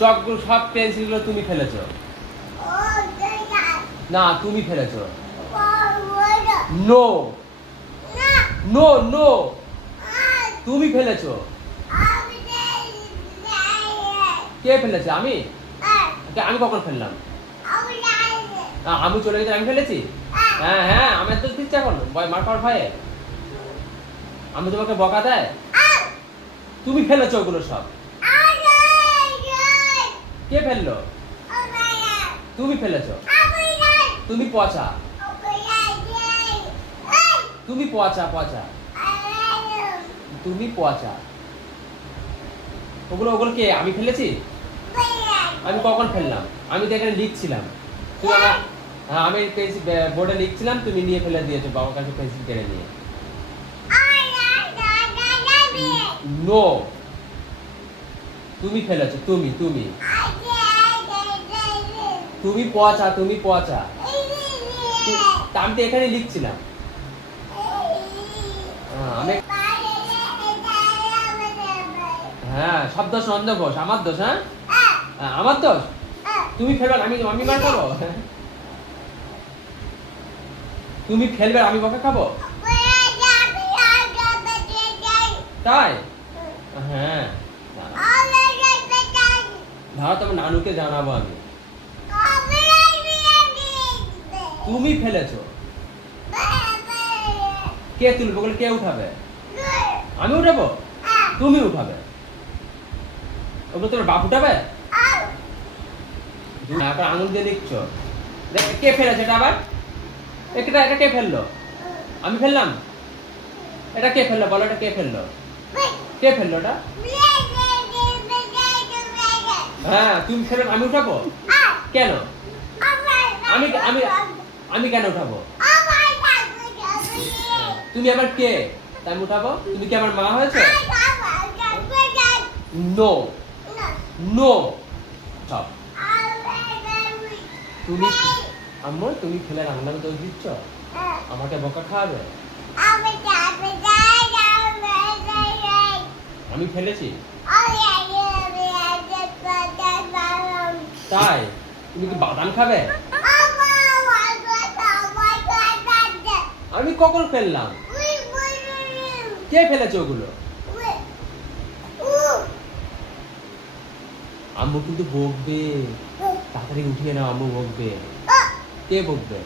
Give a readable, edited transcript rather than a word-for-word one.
চকগুলো সব পেন্সিলগুলো তুমি ফেলেছো। না, তুমি ফেলেছো। নো নো নো, তুমি ফেলেছো। কে ফেলেছে? আমি? আমি কখন ফেললাম? আমি চলে গেছি, আমি ফেলেছি? হ্যাঁ হ্যাঁ, আমার তো দিচ্ছে এখন মার খাওয়ার ভয়ে। আমি তোমাকে বকা দেয়? তুমি ফেলেছো ওগুলো সব। কে ফেললো? তুমি ফেলেছো। তুমি পচা, তুমি পচা পচা, তুমি পচা। ওগুলো ওগুলো কে? আমি ফেলেছি? আমি কখন ফেললাম? আমি তো এখানে লিখছিলাম। তুমি আমার, হ্যাঁ আমি পেন্সিল বোর্ডে লিখছিলাম, তুমি নিয়ে ফেলে দিয়েছো বাবার কাছে পেন্সিল কেড়ে নিয়ে। নো, তুমি ফেলেছো। তুমি তুমি তুমি পচা, তুমি পচা। আমি তো এখানে লিখছিলাম। আমি, হ্যাঁ সব দোষ নন্দ ঘোষ, আমার দোষ? হ্যাঁ আমার দোষ। তুমি ফেলবে, আমি আমি মার খাবো? তুমি ফেলবে, আমি বকা খাবো? তাই? হ্যাঁ, ধরো তোমার নানুকে জানাবো আমি। তুমি ফেলেছো। কে তুলবে ওগুলো? কে উঠাবে? আমি উঠাবো? তুমি উঠাবে? ওগুলো তোমার বাপ উঠাবে? এখন আঙুল দিয়ে লিখছো। কে ফেলেছে এটা আবার? এটা এটা কে ফেললো? আমি ফেললাম? এটা কে ফেললো বলো? এটা কে ফেললো? কে ফেললো এটা? হ্যাঁ তুমি ফেলো, আমি উঠাবো? কেন? আমি আমি আমি কেন উঠাবো? তুমি আবার কে? তাই আমি উঠাবো? তুমি কি আমার মা হয়েছে? নো নো, সব তুমি। আম্মু তুমি ফেলে রান্নাকে দোষ দিচ্ছ? আমাকে বকা খাওয়াবে? আমি ফেলেছি? তাই? তুমি কি বাদাম খাবে? আমি কখন ফেললাম? কে ফেলেছে ওগুলো? আম্মু কিন্তু বকবে, তাড়াতাড়ি উঠিয়ে নাও, আম্মু বকবে। কে বকবে?